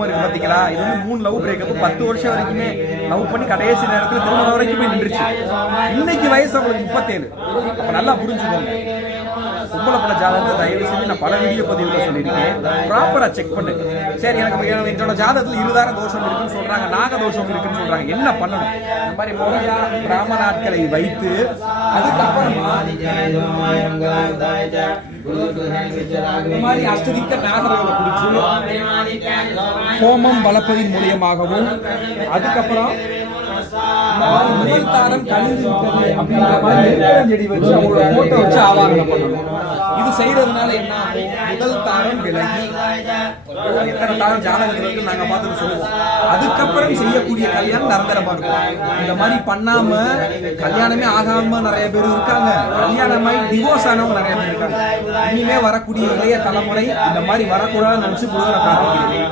பாத்தீங்களா, இது வந்து 3 லவ் பிரேக்கப் 10 வருஷம் வரைக்குமே லவ் பண்ணி கடைசி நேரத்துல திருமணம் வரைக்குமே நின்றுச்சு. இன்னைக்கு வயசு அவங்களுக்கு 37. அப்ப நல்லா புரிஞ்சுக்கோங்க. பொம்பளை ஜாதகத்தை தயவு செஞ்சு நான் பல வீடியோ பதிவுல சொல்லியிருக்கேன். ப்ராப்பரா செக் பண்ணுங்க. சரி, எனக்கு என்னோட ஜாதகத்துல 20 தோஷம் இருக்குன்னு சொல்றாங்க, நாக தோஷம் இருக்குன்னு சொல்றாங்க. என்ன பண்ணணும்? இந்த மாதிரி முறையா பிராமணாட்களை வைத்து அதுக்கப்புறம் அஷ்டதிக்க நாகர்களை குறிச்சு ஹோமம் வளர்ப்பதின் மூலியமாகவும் அதுக்கப்புறம் முதல் தாரம் கழிந்து விட்டது அப்படின்ற மாதிரி செடி வச்சு அவங்களோட போட்டோ வச்சு ஆவாகனம் பண்ணணும். இது செய்யறதுனால என்ன ஆகும்? முதல் தாரம் விலகி எத்தனை தாரம் ஜாதகங்களுக்கு நாங்க பார்த்துட்டு சொல்லுவோம். அதுக்கப்புறம் செய்யக்கூடிய கல்யாணம் நிரந்தரமா இருக்கும். இந்த மாதிரி பண்ணாம கல்யாணமே ஆகாம நிறைய பேர் இருக்காங்க. கல்யாணமாய் டிவோர்ஸ் ஆனவங்க நிறைய பேர் இருக்காங்க. இனிமே வரக்கூடிய இளைய தலைமுறை இந்த மாதிரி வரக்கூடாதுன்னு நினைச்சு பிரார்த்திக்கிறேன்.